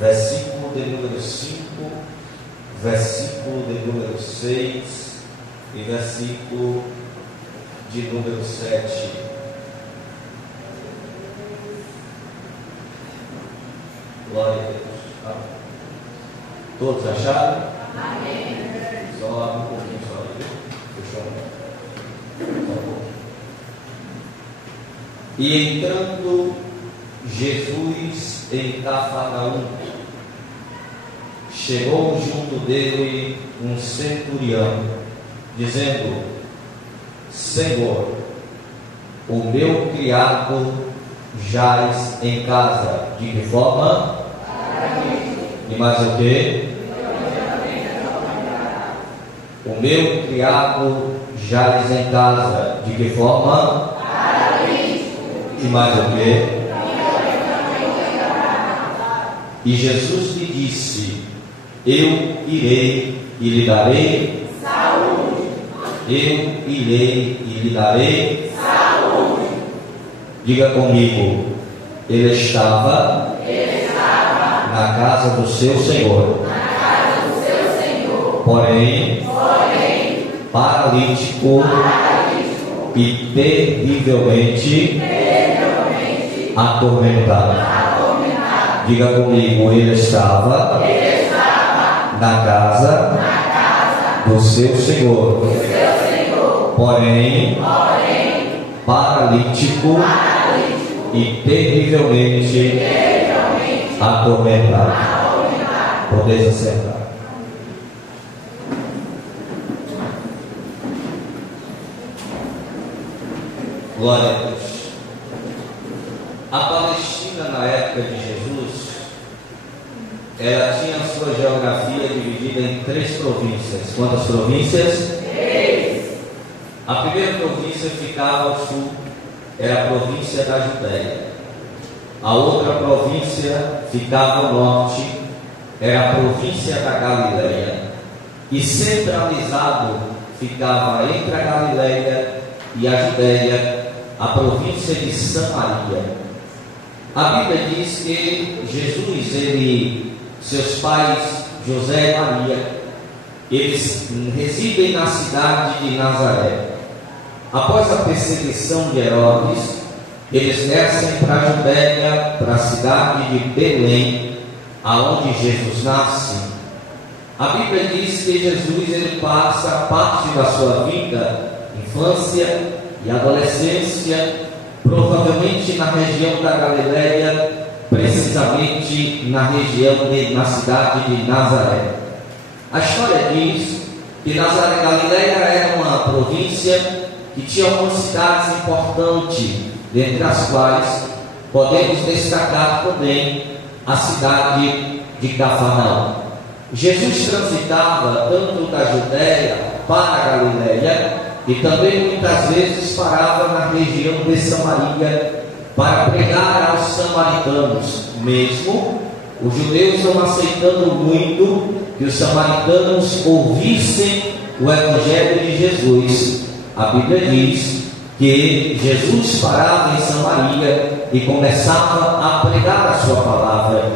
versículo de número 5, versículo de número 6 e versículo de número 7. Glória a Deus. Amém. Todos acharam? Amém. Só um pouquinho só aí. Fechou? Só um pouquinho. E entrando Jesus em Cafarnaum, chegou junto dele um centurião, dizendo: Senhor, o meu criado jaz em casa. De que forma? E mais o que? O meu criado jaz em casa. De que forma? E mais o que? E Jesus lhe disse: Eu irei e lhe darei saúde. Eu irei e lhe darei saúde. Diga comigo: ele estava na casa do seu Senhor. Porém, paralítico e terrivelmente atormentado. Diga comigo: ele estava na casa do seu Senhor. Porém, paralítico e terrivelmente atormentado. Podeis acertar. Glória a Deus. A Palestina, na época de Jesus, ela tinha a sua geografia dividida em 3 províncias. Quantas províncias? 3. A primeira província ficava ao sul, era a província da Judéia. A outra província ficava ao norte, era a província da Galileia. E centralizado ficava entre a Galileia e a Judéia, a província de Samaria. A Bíblia diz que Jesus, seus pais, José e Maria, eles residem na cidade de Nazaré. Após a perseguição de Herodes, eles descem para a Judéia, para a cidade de Belém, aonde Jesus nasce. A Bíblia diz que Jesus ele passa parte da sua vida, infância e adolescência, provavelmente na região da Galileia, precisamente na cidade de Nazaré. A história diz que Nazaré, Galileia, era uma província que tinha algumas cidades importantes, dentre as quais podemos destacar também a cidade de Cafarnaum. Jesus transitava tanto da Judéia para a Galileia e também muitas vezes parava na região de Samaria para pregar aos samaritanos, mesmo os judeus não aceitando muito que os samaritanos ouvissem o Evangelho de Jesus. A Bíblia diz que Jesus parava em Samaria e começava a pregar a sua palavra.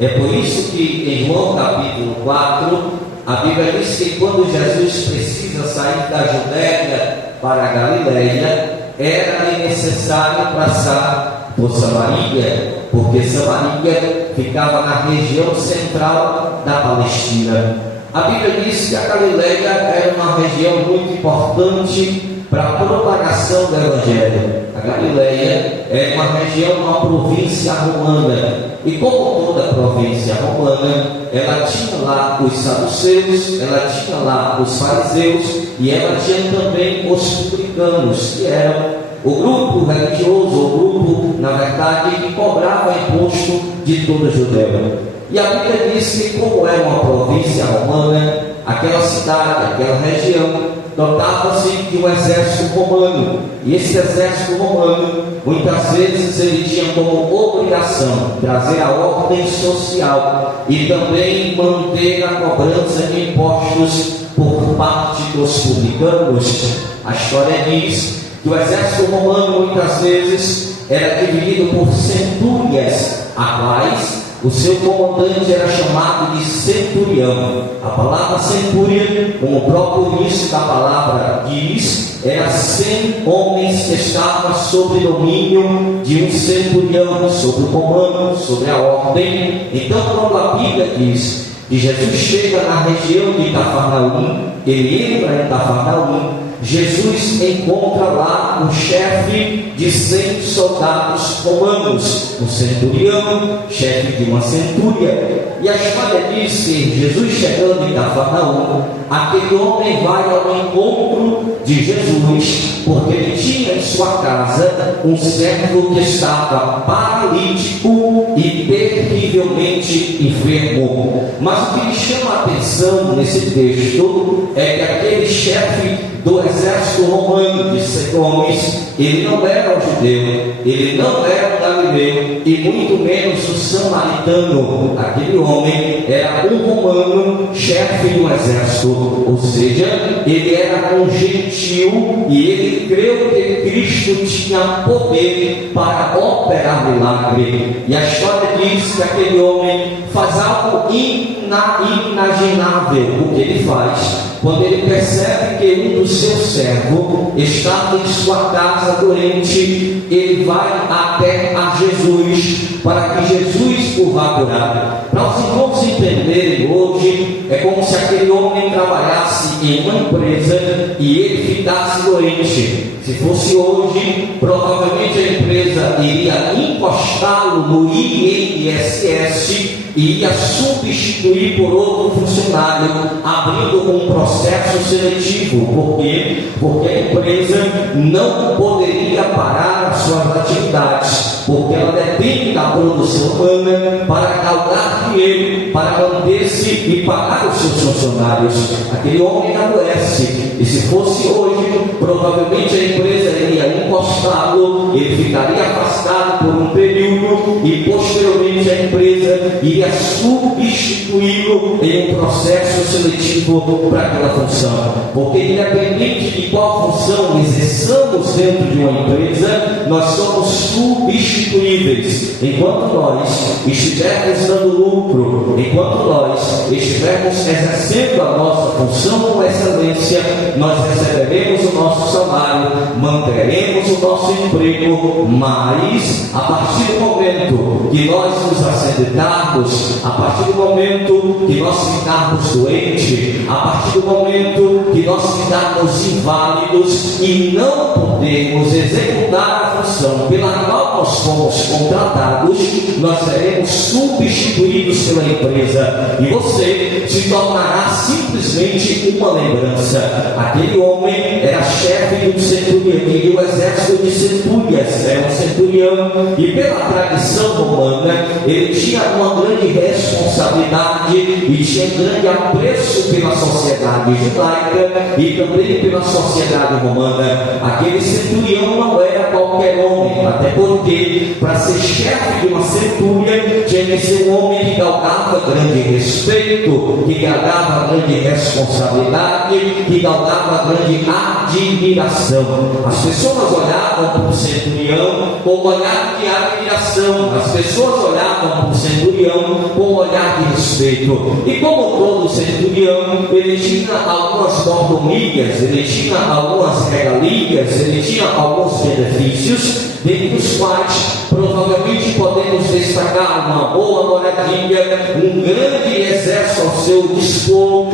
É por isso que em João capítulo 4, a Bíblia diz que quando Jesus precisa sair da Judéia para a Galileia, era necessário passar por Samaria, porque Samaria ficava na região central da Palestina. A Bíblia diz que a Galileia era uma região muito importante para a propagação do Evangelho. A Galileia é uma região, uma província romana. E como toda província romana, ela tinha lá os saduceus, ela tinha lá os fariseus e ela tinha também os publicanos, que eram o grupo religioso, o grupo, na verdade, que cobrava imposto de todo judeu. E a Bíblia diz que, como era uma província romana, aquela cidade, aquela região, notava-se de um exército romano. E esse exército romano, muitas vezes, ele tinha como obrigação trazer a ordem social e também manter a cobrança de impostos por parte dos publicanos. A história diz que o exército romano, muitas vezes, era dividido por centúrias, a quais o seu comandante era chamado de centurião. A palavra centúria, como o próprio início da palavra diz, era 100 homens que estavam sob domínio de um centurião, sob o comando, sobre a ordem. Então, quando a Bíblia diz que Jesus chega na região de Cafarnaum, ele entra em Cafarnaum, Jesus encontra lá um chefe de 100 soldados romanos, um centurião, chefe de uma centúria. E a história diz que Jesus chegando em Cafarnaum, aquele homem vai ao encontro de Jesus, porque ele tinha em sua casa um servo que estava paralítico e terrivelmente enfermo. Mas o que me chama a atenção nesse texto é que aquele chefe do exército romano de 100 homens, ele não era um judeu, ele não era um galileu e muito menos um samaritano. Aquele homem era um romano, chefe do exército, ou seja, ele era um gentil e ele creu que Cristo tinha poder para operar milagre. E a história diz que aquele homem faz algo inimaginável. O que ele faz? Quando ele percebe que um dos seus servos está em sua casa doente, ele vai até a Jesus para que Jesus o vá curar. Para os irmãos entenderem hoje, é como se aquele homem trabalhasse em uma empresa e ele ficasse doente. Se fosse hoje, provavelmente a empresa iria encostá-lo no INSS e ia substituir por outro funcionário, abrindo um processo seletivo. Por quê? Porque a empresa não poderia parar as suas atividades, porque ela depende da produção humana para galgar dinheiro, para manter-se e pagar os seus funcionários. Aquele homem adoece, e se fosse hoje, provavelmente a empresa iria encostá-lo, ele ficaria afastado por um período e posteriormente a empresa iria substituí-lo em um processo seletivo para aquela função. Porque independente de qual função exerçamos dentro de uma empresa, nós somos substituíveis. Enquanto nós estivermos dando lucro, enquanto nós estivermos exercendo a nossa função com excelência, nós receberemos o nosso salário, manteremos o nosso emprego, mas a partir do momento que nós nos acidentarmos, a partir do momento que nós ficarmos doentes, a partir do momento que nós ficarmos inválidos e não podemos executar a função pela qual nós fomos contratados, nós seremos substituídos pela empresa e você se tornará simplesmente uma lembrança. Aquele homem era chefe do centurião e o exército de centúrias, era um centurião, e pela tradição romana ele tinha uma grande responsabilidade e tinha grande apreço pela sociedade judaica e também pela sociedade romana. Aquele centurião não era qualquer homem, até porque para ser chefe de uma centúria tinha que ser um homem que galgava grande respeito, que galgava grande responsabilidade, que galgava grande admiração. As pessoas olhavam para o centurião com um olhar de admiração, as pessoas olhavam para o centurião com um olhar de respeito. E como todo centurião, ele tinha algumas mordomias, ele tinha algumas regalias, ele tinha alguns benefícios, dentre os quais provavelmente podemos destacar uma boa moradia, um grande exército ao seu dispor,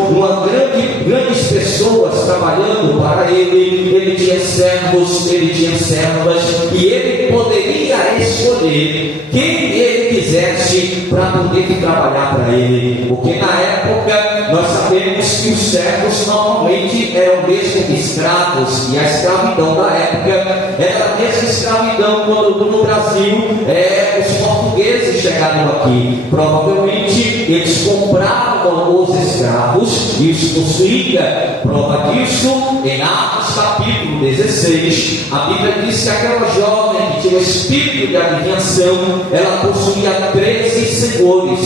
grandes pessoas trabalhando para ele. Ele tinha servos, ele tinha servas, e ele poderia escolher quem ele quisesse para poder trabalhar para ele, porque na época nós sabemos que os servos normalmente eram mesmo escravos, e a escravidão da época era a mesma escravidão quando no Brasil os portugueses chegaram aqui. Provavelmente eles compravam os escravos e os possuíam. Prova disso em Atos capítulo 16, a Bíblia diz que aquela jovem que tinha o espírito de adivinhação, ela possuía 13 senhores,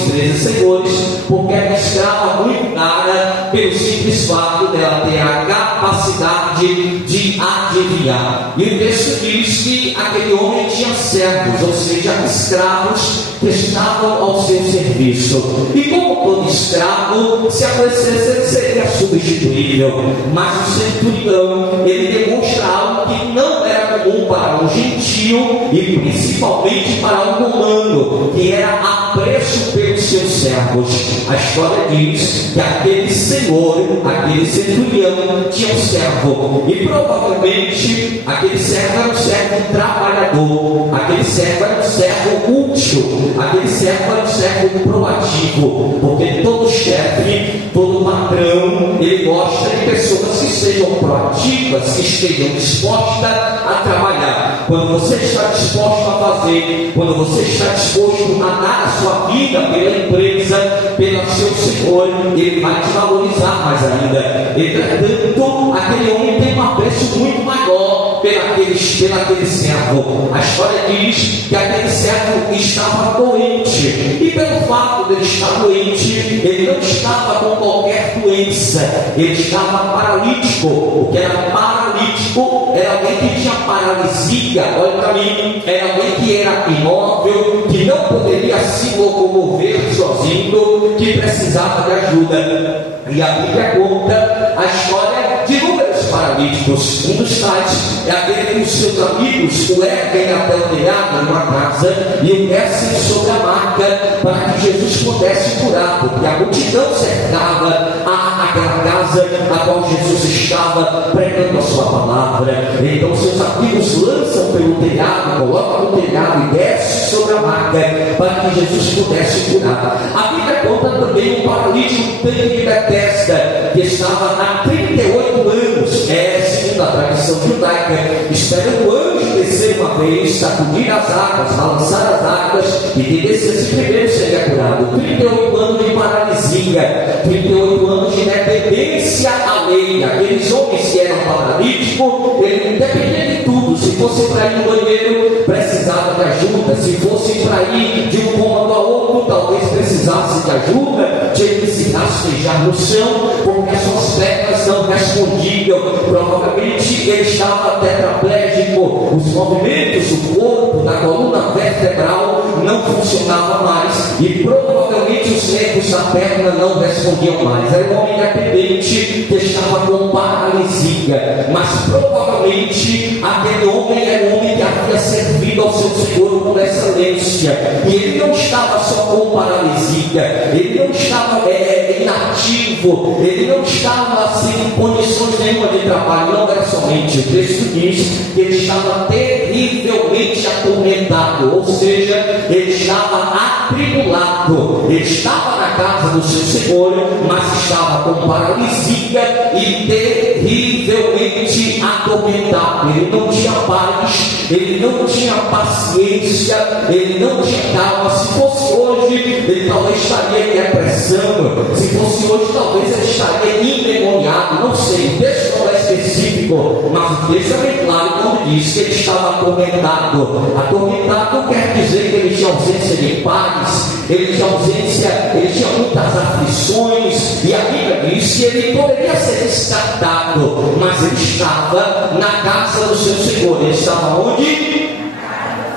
porque era uma escrava muito cara, pelo simples fato dela ter a capacidade de adivinhar adivinhar. E o texto diz que aquele homem tinha servos, ou seja, escravos que estavam ao seu serviço. E como todo escravo, se aparecesse, ele seria substituível. Mas o centurião, ele demonstra algo que não era comum para um gentio e principalmente para um romano, que era apreço pelos seus servos. A história diz que aquele senhor, aquele centurião, tinha um servo, e provavelmente aquele servo era um servo trabalhador, aquele servo era um servo útil, aquele servo era um servo proativo, porque todo chefe, todo patrão, ele gosta de pessoas que sejam proativas, que estejam dispostas a trabalhar. Quando você está disposto a fazer, quando você está disposto a dar a sua vida pela empresa, pelo seu senhor, ele vai te valorizar mais ainda. Entretanto, aquele homem tem um apreço muito maior pelaquele servo. A história diz que aquele servo estava doente, e pelo fato de ele estar doente, ele não estava com qualquer doença, ele estava paralítico. O que era paralítico era alguém que tinha paralisia. Olha para mim, era alguém que era imóvel, que não poderia se locomover sozinho, que precisava de ajuda. E a Bíblia conta a história de inúmeros paralíticos. Um dos tais é aquele que os seus amigos o erguem até o telhado de uma casa e o descem sobre a maca para que Jesus pudesse curar, porque a multidão cercava aquela casa a qual Jesus estava pregando a sua palavra. Então seus amigos lançam pelo telhado, colocam no telhado e descem sobre a maca para que Jesus pudesse curar. A Bíblia conta também um paralítico de Betesda, que estava há 38 anos, segundo a tradição judaica, esperando o anjo descer uma vez, sacudir as águas, balançar as águas, e que descesse primeiro seria curado. 38 anos de paralisia, 38 anos de dependência alheia. Aqueles homens que eram paralíticos, ele dependia de tudo. Se fosse para ir no banheiro, precisava de ajuda. Se fosse para ir de um cômodo a outro, talvez precisasse de ajuda. Tinha que se rastejar no chão, porque as suas pernas não respondiam. Provavelmente ele estava tetraplégico. Os movimentos do corpo, da coluna vertebral, não funcionavam mais, e provavelmente os nervos da perna não respondiam mais. Era um homem dependente que estava com paralisia, mas provavelmente aquele homem era um homem que havia servido ao seu Senhor com excelência, e ele não estava só com paralisia, ele não estava inativo, ele não estava sem condições nenhuma de trabalho. Não era somente, o texto diz que ele estava terrivelmente atormentado, ou seja, ele estava atribulado. Ele estava na casa do seu Senhor, mas estava com paralisia e terrivelmente atormentado. Ele não tinha paz, ele não tinha paciência, ele não tinha calma. Se fosse hoje, ele talvez estaria em depressão. Se fosse hoje, talvez ele estaria endemoniado. Não sei, o texto não é específico, mas o texto é bem claro quando diz que ele estava atormentado. Atormentado quer dizer que ele tinha ausência de paz, ele tinha muitas aflições, e a Bíblia diz que ele poderia ser descartado, mas ele estava na casa do seu Senhor. Ele estava onde?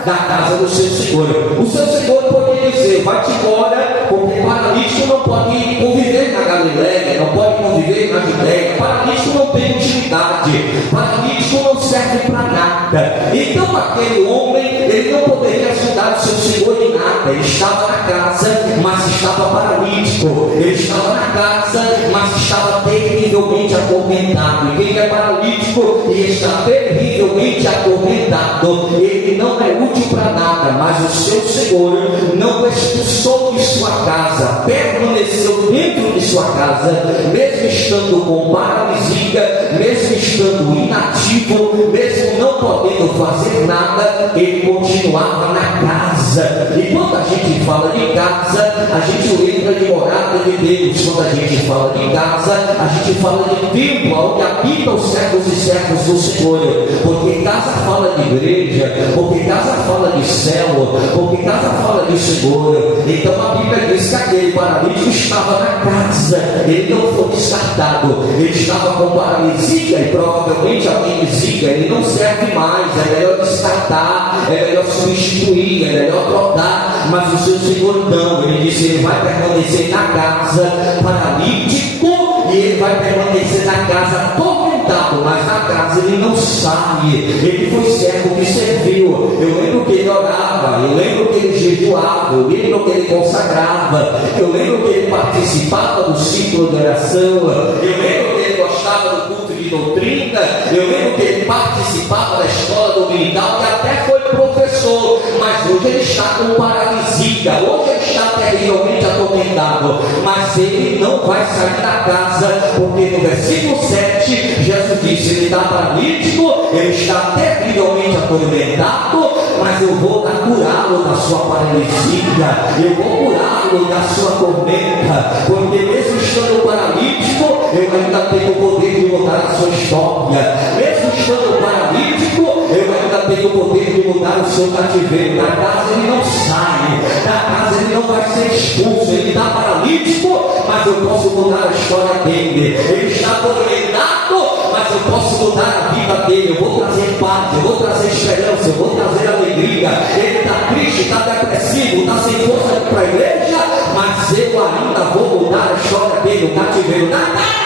Na casa do seu Senhor. O seu Senhor poderia dizer: vai-te embora, porque paralítico não pode conviver na Galileia, não pode conviver na Judéia. Paralítico não tem utilidade, paralítico não serve para nada. Então aquele homem, ele não poderia ajudar o seu Senhor em nada. Ele estava na casa, mas estava paralítico. Ele estava na casa, mas estava terrivelmente atormentado. E quem é paralítico e está terrivelmente atormentado, ele não é útil para nada, mas o seu Senhor não o expulsou de sua casa, permaneceu dentro de sua casa, mesmo estando com paralisia, mesmo estando inativo, mesmo não podendo fazer nada, ele continuou continuava na casa. E quando a gente fala de casa, a gente lembra de morada de Deus. Quando a gente fala de casa, a gente fala de templo, onde habitam os servos e servas do Senhor. Porque casa fala de igreja, porque casa fala de céu, porque casa fala de Senhor. Então a Bíblia diz que aquele paralítico estava na casa, ele não foi descartado, ele estava com paralisia e provavelmente alguém dizia: ele não serve mais, é melhor descartar, é melhor substituir, é melhor trocar. Mas o seu Senhor não, ele disse: ele vai permanecer na casa paralítico e ele vai permanecer na casa atormentado, mas na casa ele não sai. Ele foi servo que serviu. Eu lembro que ele orava, eu lembro que ele jejuava, eu lembro que ele consagrava, eu lembro que ele participava do ciclo de oração, eu lembro que ele gostava do culto de doutrina, eu lembro que ele participava da escola dominical e até foi professor, mas hoje ele está com paralisia, hoje ele está terrivelmente atormentado, mas ele não vai sair da casa, porque no versículo 7 Jesus disse: ele está paralítico, ele está terrivelmente atormentado, mas eu vou curá-lo da sua paralisia, eu vou curá-lo da sua tormenta, porque mesmo estando paralítico, eu ainda tenho o poder de mudar a sua história, mesmo estando paralítico, eu ainda tenho o poder de mudar o seu cativeiro. Da casa ele não sai, da casa ele não vai ser expulso, ele está paralítico, mas eu posso mudar a história dele. Ele está atormentado, mas eu posso mudar a vida dele. Eu vou trazer paz, eu vou trazer esperança, eu vou trazer alegria. Ele está triste, está depressivo, está sem força para a igreja, mas eu ainda vou mudar a história dele. O cativeiro da casa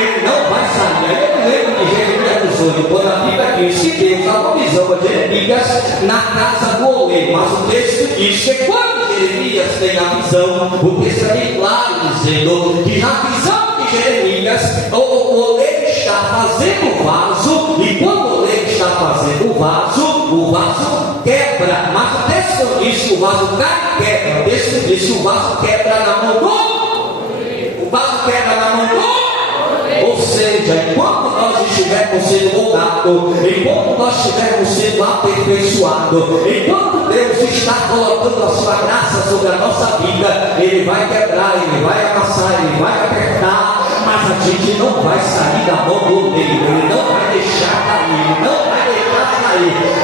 ele não vai sair. Aí eu lembro de Jeremias 18, quando a Bíblia diz que Deus dá uma visão a Jeremias na casa do oleiro, mas o texto diz que quando Jeremias tem a visão, o texto é bem claro dizendo que na visão de Jeremias o oleiro está fazendo o vaso, e quando o oleiro está fazendo o vaso quebra, mas o texto não diz que o vaso cai e quebra, o texto diz que o vaso quebra na mão do, o vaso quebra na mão do. Ou seja, enquanto nós estivermos sendo moldados, enquanto nós estivermos sendo aperfeiçoados, enquanto Deus está colocando a sua graça sobre a nossa vida, Ele vai quebrar, Ele vai amassar, Ele vai apertar, mas a gente não vai sair da mão do meio, Ele não vai deixar cair, Ele não vai deixar cair.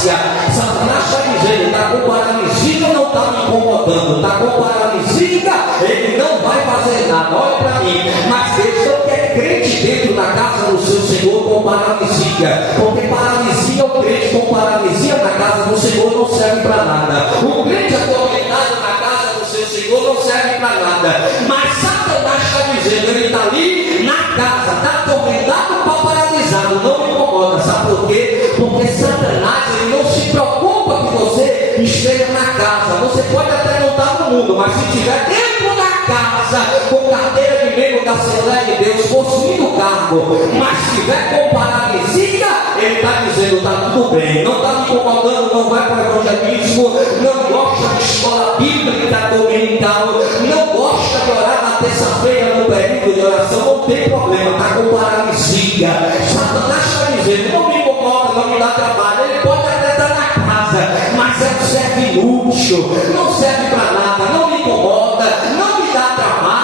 Satanás está dizendo: está com paralisia, não está me incomodando, está com paralisia, ele não vai fazer nada. Olha para mim, mas Deus não quer crente dentro da casa do seu Senhor com paralisia, porque paralisia, o crente com paralisia na casa do Senhor não serve para nada. O crente atormentado na casa do seu Senhor não serve para nada. Mas Satanás está dizendo: ele está ali na casa, está atormentado para paralisado, não me incomoda. Sabe por quê? Porque Satanás, ele não se preocupa que você esteja na casa. Você pode até não estar no mundo, mas se estiver dentro da casa, com carteira de membro da Assembleia de Deus, possuindo o cargo, mas se estiver com paralisia, ele está dizendo: está tudo bem, não está me incomodando, não vai para o evangelismo, não gosta de escola bíblica dominical, não gosta de orar na terça-feira no período de oração, não tem problema, está com paralisia. Satanás está dizendo: não me incomoda, não me dá trabalho. Ele pode até estar na casa, mas é um servo inútil, não serve para nada, não me incomoda, não me dá trabalho.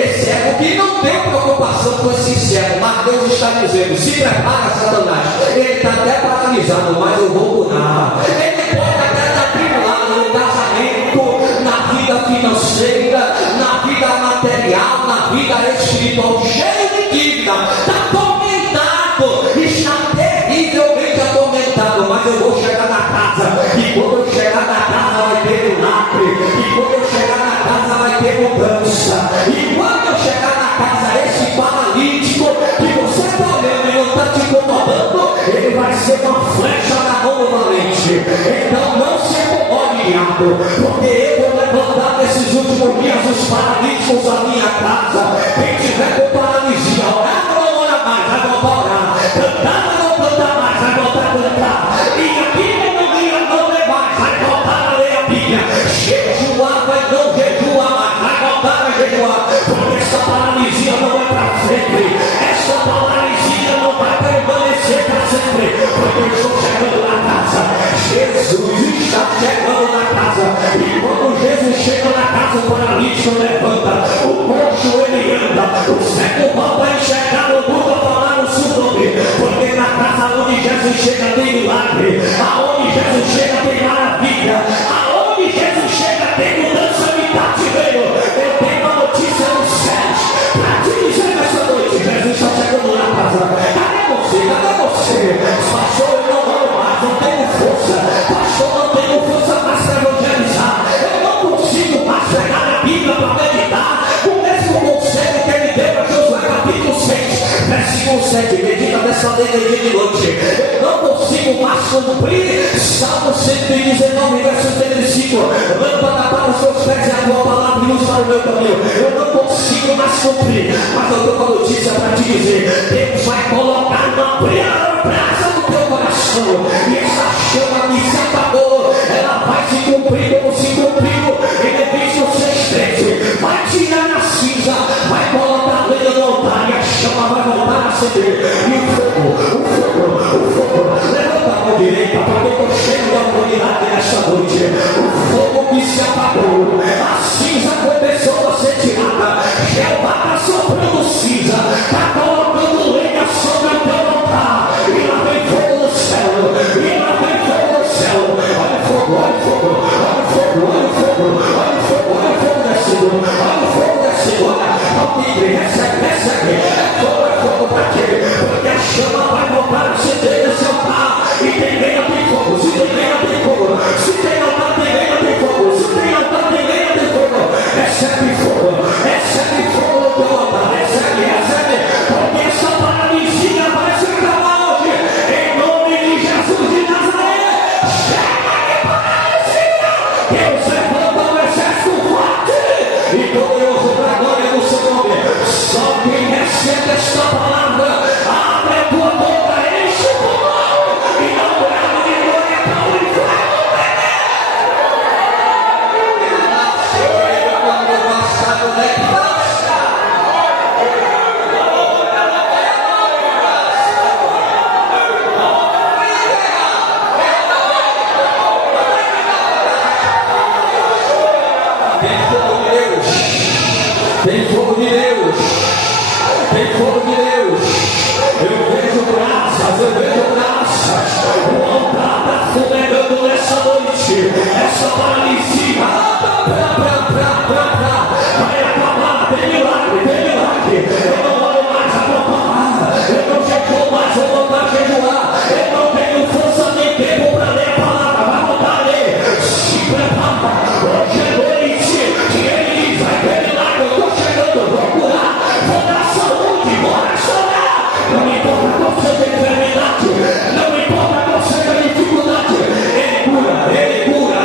Esse servo que não tem preocupação com esse servo, mas Deus está dizendo: se prepara, Satanás, ele está até paralisado, mas eu vou curar. Ele pode até estar tribulado no casamento, na vida financeira, na vida material, na vida espiritual, cheio de dívida, está atormentado, está terrivelmente atormentado, mas eu vou chegar na casa, e quando eu chegar na casa vai ter milagre, e quando eu chegar na casa vai ter mudança, e quando eu chegar na casa, esse paralítico que você está olhando e não está te incomodando, ele vai ser uma flecha na mão do valente. Então não se incomode, diabo, porque eu vou levantar nesses últimos dias os paralíticos da minha casa. Quem tiver com paralisia, orar não ora mais, vai voltar a orar, cantar não canta mais, vai voltar a cantar, e a Bíblia não lê mais, vai voltar a ler a Bíblia, jejuar vai não jejua mais, vai voltar a jejuar, porque essa paralisia não é para sempre, essa paralisia não vai permanecer para sempre. Jesus chega tem milagre, aonde Jesus chega tem maravilha, aonde Jesus chega tem mudança de cativeiro. Eu tenho uma notícia dos céus para te dizer nessa noite: Jesus está chegando na casa. Cadê você? Cadê você? Pastor, eu não amo mais, não tenho força. Pastor, não tenho força mais para evangelizar. Eu não consigo mais pegar a Bíblia para meditar o mesmo conselho que ele deu a Josué, capítulo 6, versículo 7. Medita nessa lei de dia e de noite. Eu não consigo mais cumprir Salmo 119, verso 35. Lâmpada para os seus pés e a tua palavra e luz para o meu caminho. Eu não consigo mais cumprir, mas eu tenho uma notícia para te dizer: Deus vai colocar uma brasa no teu coração, e essa chama que se apagou, ela vai se cumprir como se cumpriu em Efésios 6,13. Vai tirar a cinza, vai colocar a lenha no altar, e a chama vai voltar a acender. E o fogo, levanta a mão direita para que eu chegue da autoridade nesta noite. O fogo que se apagou, a cinza começou a ser tirada. Jeová está soprando cinza, está colocando lenha sobre o teu altar, e lá vem fogo do céu, e lá vem fogo do céu. Olha o fogo, olha o fogo, olha o fogo, olha o fogo, olha o fogo, olha o fogo descendo, olha o fogo descendo. Olha, recebe, é fogo para quê? Porque a chama vai voltar a acender nesse altar, e tem lenha, tem fogo. Se tem lenha, tem fogo. Se tem altar, tem lenha, tem fogo. Se tem altar, tem lenha, tem fogo. Recebe fogo no teu altar, recebe, porque essa paralisia vai se acabar hoje, em nome de Jesus de Nazaré. Chega de paralisia, Deus levanta um exército forte e poderoso para a glória do seu nome. Só quem recebe esta palavra, abre a tua boca, enche o pulmão e não grava de glória para o inferno. Quando passar o leque basta. Tem fogo de Deus, tem fogo de Deus, tem fogo de Deus. Eu vejo graças. O altar está fumegando nessa noite. Essa paralisia vai acabar. Tem milagre. Eu não vou mais acabar. Eu não jejuo mais, vou voltar a jejuar. Eu não tenho força nem tempo para ler a palavra. Vai voltar a ler. Se prepara. Hoje é noite que ele diz: vai ter milagre. Eu estou chegando, vou curar, vou dar saúde, vou restaurar. Não importa qual seja a enfermidade, não importa qual seja a dificuldade, ele cura.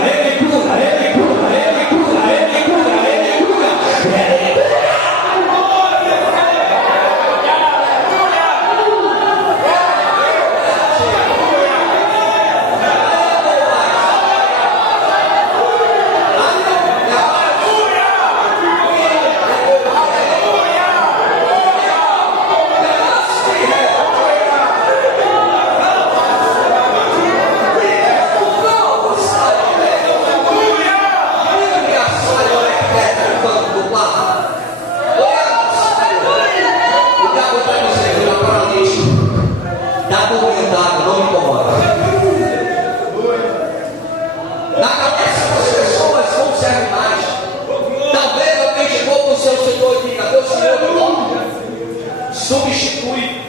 substitui.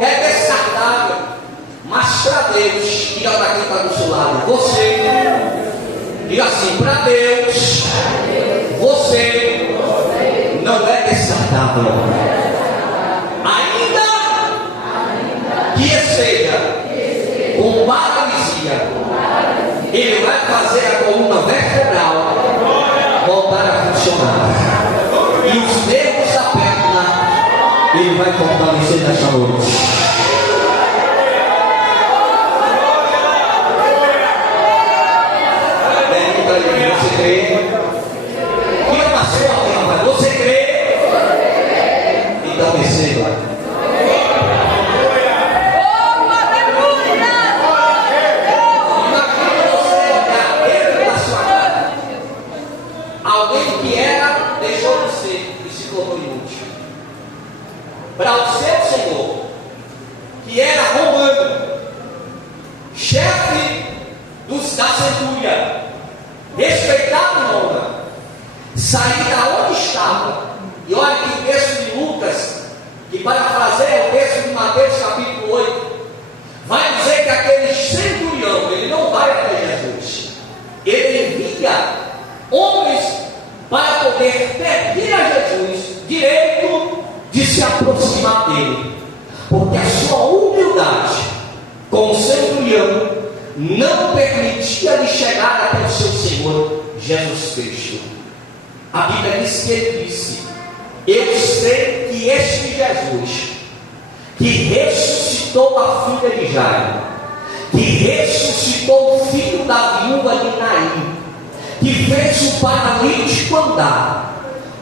É descartável. Mas para Deus, diga para quem está do seu lado, você, diga assim, para Deus, você não é descartável. Ainda que seja com paralisia, Ele vai fazer a coluna vertebral voltar a funcionar. E os nervos da perna, Ele vai fortalecer nesta noite. Você crê? Diga para sua palavra, você crê? Então receba. Imagina você olhar dentro da sua casa. Alguém que era, deixou de ser e se tornou inútil. Para o seu Senhor, da centúria, respeitado em honra, sair da onde estava. E olha que o texto de Lucas, que parafraseia o texto de Mateus capítulo 8, vai dizer que aquele centurião, ele não vai até Jesus, ele envia homens para poder pedir a Jesus direito de se aproximar dele, porque a sua humildade com o centurião não permitia lhe chegar até o seu Senhor Jesus Cristo. A Bíblia diz que ele disse: eu sei que este Jesus, que ressuscitou a filha de Jairo, que ressuscitou o filho da viúva de Naim, que fez o paralítico andar,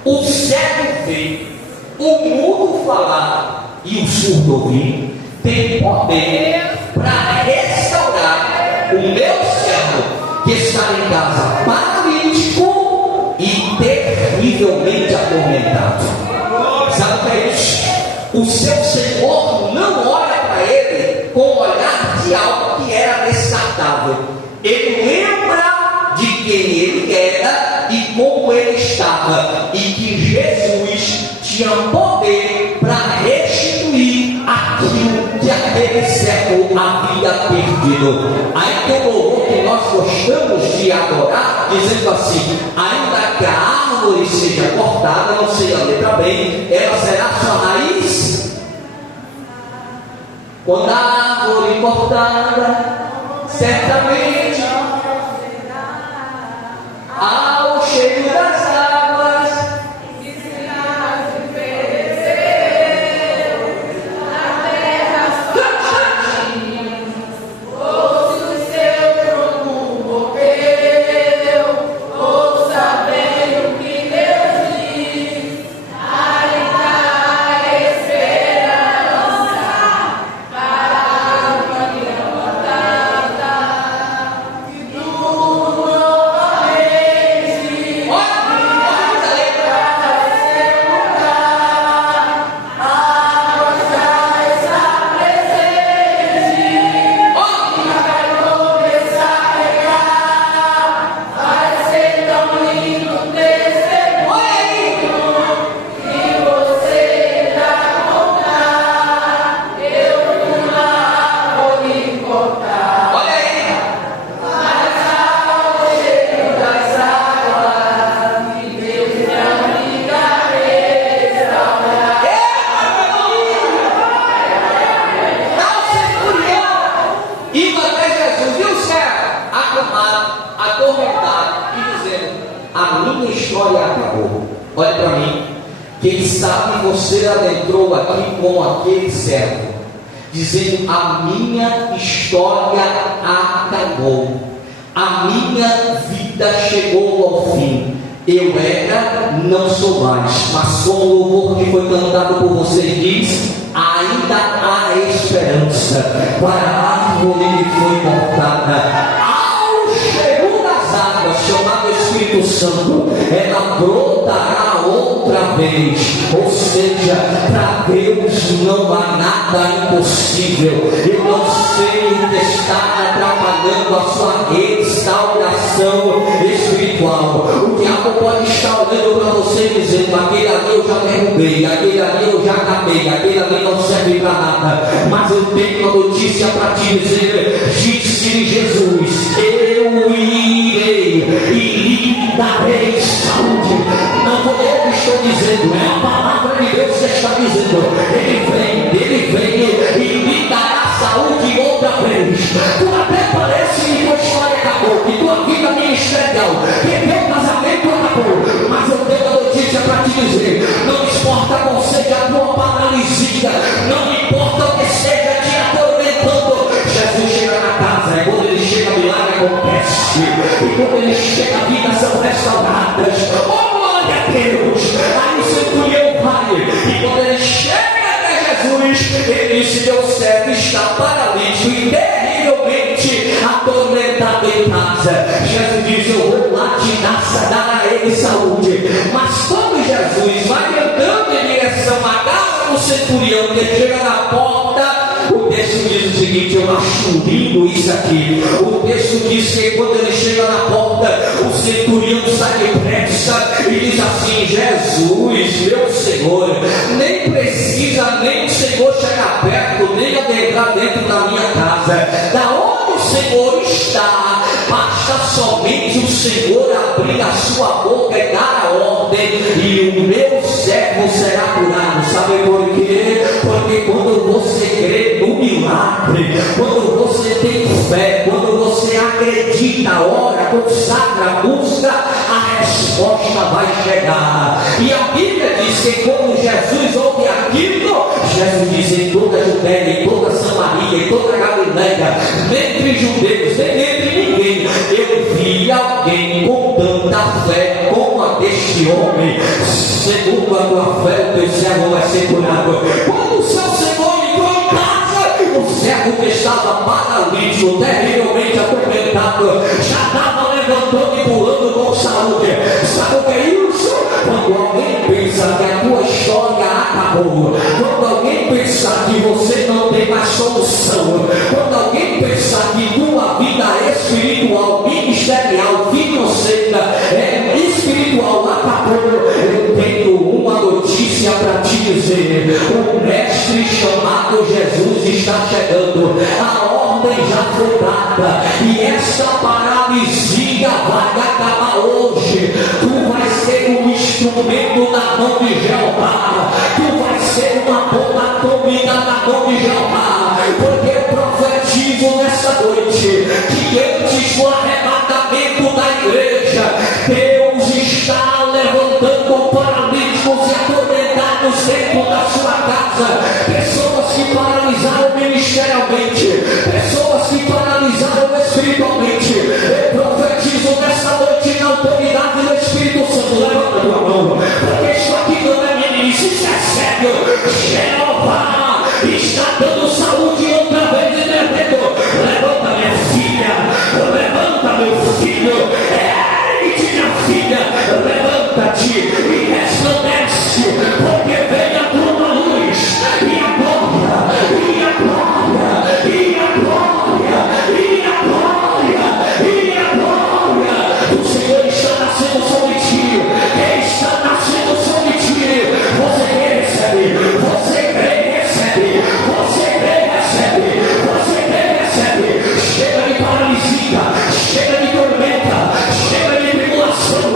o cego ver, o mudo falar e o surdo ouvir, tem poder para restaurar o meu servo que está em casa paralítico e terrivelmente atormentado. Sabe o que é isso? O seu Senhor não olha para ele com o olhar de algo que era descartável. Ele lembra de quem ele era e como ele estava, e que Jesus tinha poder para restituir aquilo que aquele servo havia perdido. Aí tem um louvor que nós gostamos de adorar, dizendo assim: ainda que a árvore seja cortada, não sei a letra bem, ela será sua raiz. Quando a árvore cortada, certamente ao cheiro das águas, atormentado e dizendo: a minha história acabou. Olha para mim. Quem sabe você adentrou aqui com aquele servo, dizendo: a minha história acabou, a minha vida chegou ao fim. Eu era, não sou mais. Mas como o louvor que foi cantado por você diz, ainda há esperança para a árvore que foi cortada. Ao cheiro das águas, chamado Espírito Santo, ela brotará outra vez. Ou seja, para Deus não há nada impossível. Eu não sei o que está atrapalhando a sua restauração espiritual. O diabo pode estar olhando para você dizendo: aquele ali eu já derrubei, aquele ali eu já acabei, aquele ali não serve para nada. Mas eu tenho uma notícia para te dizer. Disse Jesus: eu irei e lhe darei saúde. Não vou eu que estou dizendo, é a palavra de Deus que está dizendo. Ele vem e lhe dará saúde outra vez. Tu até parece que tua história acabou, que tua vida ministerial, que teu casamento acabou, mas eu tenho uma notícia para te dizer: não importa qual seja a tua paralisia, não importa o que seja te atormentando, Jesus chega na casa. E quando ele chega, milagre acontece, e quando ele chega, vidas são restauradas. Oh, glória a Deus! Aí o centurião vai, e quando ele chega até Jesus, ele disse: meu servo está paralítico e terrivelmente atormentado em casa. Jesus diz: eu vou lá te dar a ele saúde. Mas quando Jesus vai andando em direção à casa do centurião, que chega na porta, O texto diz o seguinte, eu acho lindo isso aqui. O texto diz que quando ele chega na porta, o centurião sai depressa e diz assim: Jesus, meu Senhor, nem precisa nem o Senhor chegar perto, nem adentrar dentro da minha casa. Da onde o Senhor está, basta somente o Senhor abrir a sua boca e dar a ordem, e o meu servo será curado. Sabe por quê? Porque quando você crê no milagre, quando você tem fé, quando você acredita, ora, consagra, busca, a resposta vai chegar. E a Bíblia diz que quando Jesus ouve aquilo, Jesus diz: em toda a Judéia, em toda a Samaria, em toda a Galileia, nem entre judeus, nem entre ninguém, eu vi alguém com tanta fé como a deste homem. Segundo a tua fé, o teu servo vai ser curado. Quando o seu Senhor entrou em casa, o servo que estava paralítico, terrivelmente atormentado, já estava levantando e pulando com saúde. Sabe o que é isso? Quando alguém pensa que a tua história acabou, quando alguém pensa que você não tem mais solução, quando alguém pensa que tua vida espiritual, ministerial, financeira, espiritual acabou, eu tenho uma notícia para te dizer: o mestre chamado Jesus está chegando, a ordem já foi dada, e essa paralisia vai acabar hoje. Tu vais ser um instrumento na mão de Jeová, tu vais ser uma bomba atômica na mão de Jeová, porque eu profetizo nessa noite que antes do arrebatamento da igreja, Deus está levantando paralíticos e atormentados dentro da sua casa, pessoas que paralisaram ministerialmente, pessoas que paralisaram espiritualmente. Eu profetizo nessa noite na autoridade do Espírito Santo. Levanta a tua mão, porque isso aqui não é meninice, isso é sério. Jeová está dando saúde outra vez e devendo. Levanta, minha filha, levanta, meu filho, minha filha, levanta-te e resplandece, porque vem a tua luz, e a glória, e a glória, e a glória, e a glória, e a glória do Senhor está nascendo sobre ti, está nascendo sobre ti. Você recebe, você recebe, você recebe, você recebe. Chega de paralisia, chega de tormenta, chega de tribulação.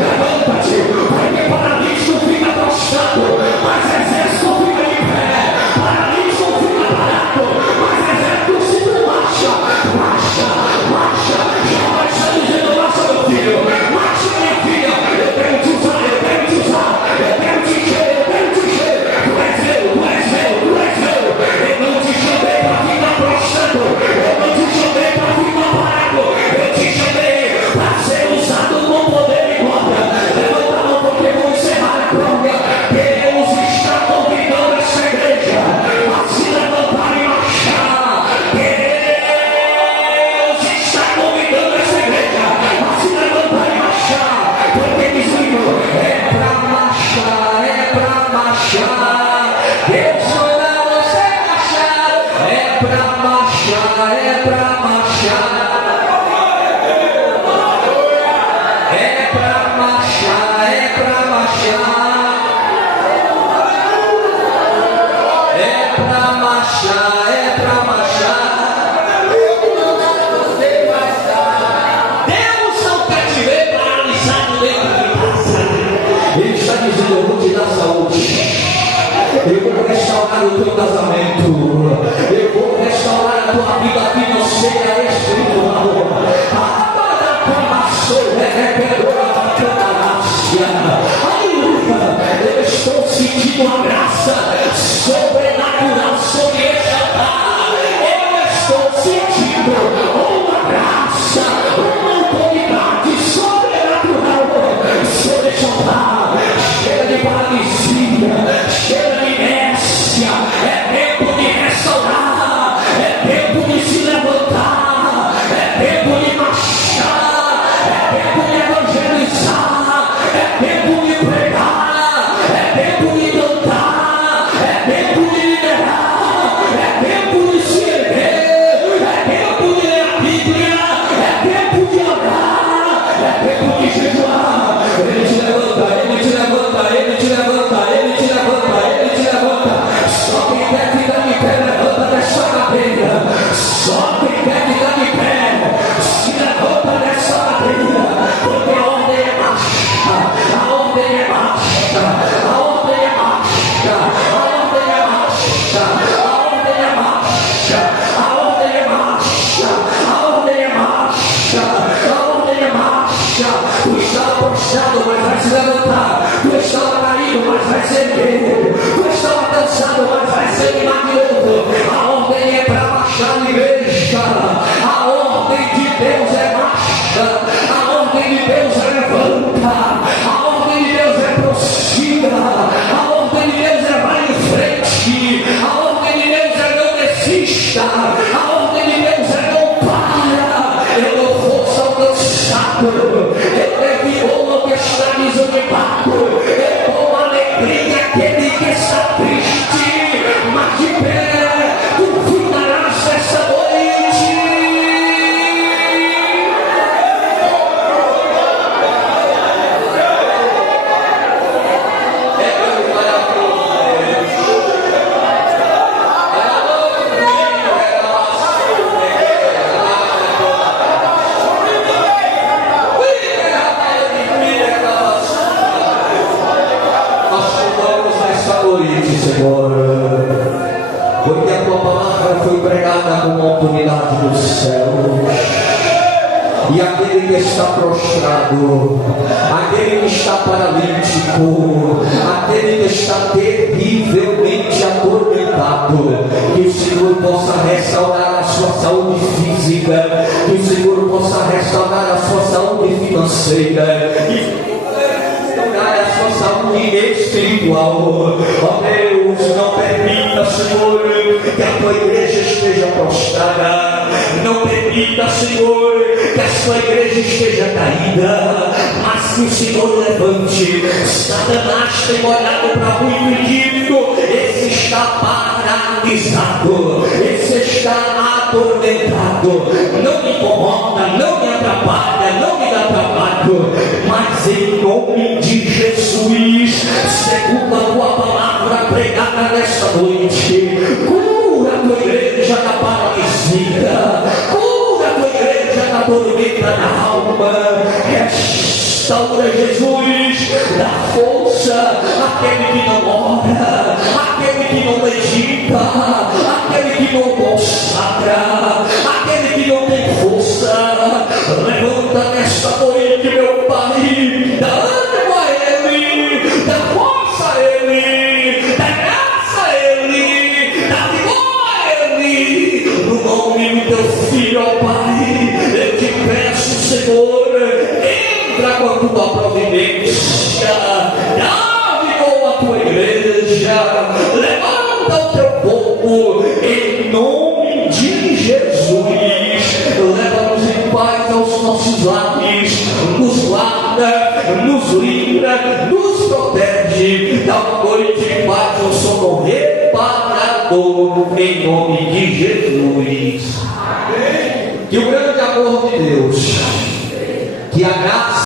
Levanta-te, porque paralítico fica prostrado, mas exército fica de pé. Paralítico fica parado, mas exército se marcha, marcha, marcha. Já vai estar dizendo: marcha, meu filho, marcha, minha filha. Eu quero te usar, eu quero te usar, eu quero te encher, eu quero te encher. Tu és meu, tu és meu, tu és meu. Eu não te chamei para ficar prostrado, eu não te chamei para ficar parado, eu te chamei para ser usado com poder e glória. Levanta a mão, porque vou encerrar a prova. Deus está convidando essa igreja a se levantar e marchar. Deus está convidando essa igreja a se levantar e marchar, porque dizendo: é para marchar, é para marchar. Deus manda você marchar, é para marchar, é para marchar. É pra marchar, é pra marchar. É pra marchar, é pra marchar. Deus não quer te ver paralisado dentro de casa. Ele está dizendo: eu vou te dar saúde, eu vou restaurar o teu casamento, eu vou restaurar a tua vida financeira e espiritual. Eu estou sentindo uma graça sobrenatural sobre este altar. Eu estou sentindo uma graça, uma autoridade sobrenatural sobre este altar. Chega de paralisia, chega de inércia. É tempo de restaurar, é tempo de se levantar, é tempo de marchar, é tempo de evangelizar, é tempo de pregar, é tempo de cantar, é tempo de igreja. A ordem de Deus é marcha, a ordem de Deus é levanta, a ordem de Deus é prossiga, a ordem de Deus é vai em frente, a ordem de Deus é não desista, a ordem de Deus é não para. Eu dou força ao cansado, eu revigoro ao que está desanimado, eu dou alegria àquele que está triste, mas de pé tu ficarás essa noite. Senhor, porque a tua palavra foi pregada com autoridade dos céus, e aquele que está prostrado, aquele que está paralítico, aquele que está terrivelmente atormentado, que o Senhor possa restaurar a sua saúde física, que o Senhor possa restaurar a sua saúde financeira e a sua saúde espiritual. Ó Deus, não permita, Senhor, que a tua igreja esteja prostrada, não permita, Senhor, que a sua igreja esteja caída, mas que o Senhor levante. Satanás tem olhado para muito e dito: esse está paralisado, esse está atormentado, não me incomoda, não me atrapalha, não me dá trabalho, mas em nome de Jesus, segundo a tua palavra pregada nesta noite, cura a tua igreja da paralisia, cura a tua igreja da tormenta na alma, restaura, Jesus, dá força àquele que não ora, àquele que não medita, aquele que não consagra, aquele que não tem força. Levanta nesta noite, meu Pai, dá ânimo a Ele, dá força a Ele, dá graça a Ele, dá vigor a Ele, no nome do teu Filho, ó Pai. Eu te peço, Senhor, entra com a tua providência, dá vigor à tua igreja, levanta o teu povo, em nome de Jesus. Leva-nos em paz aos nossos lares, nos guarda, nos livra, nos protege, dá uma noite de paz ao sono reparador, em nome de Jesus. Amém. Que o grande amor de Deus, que a graça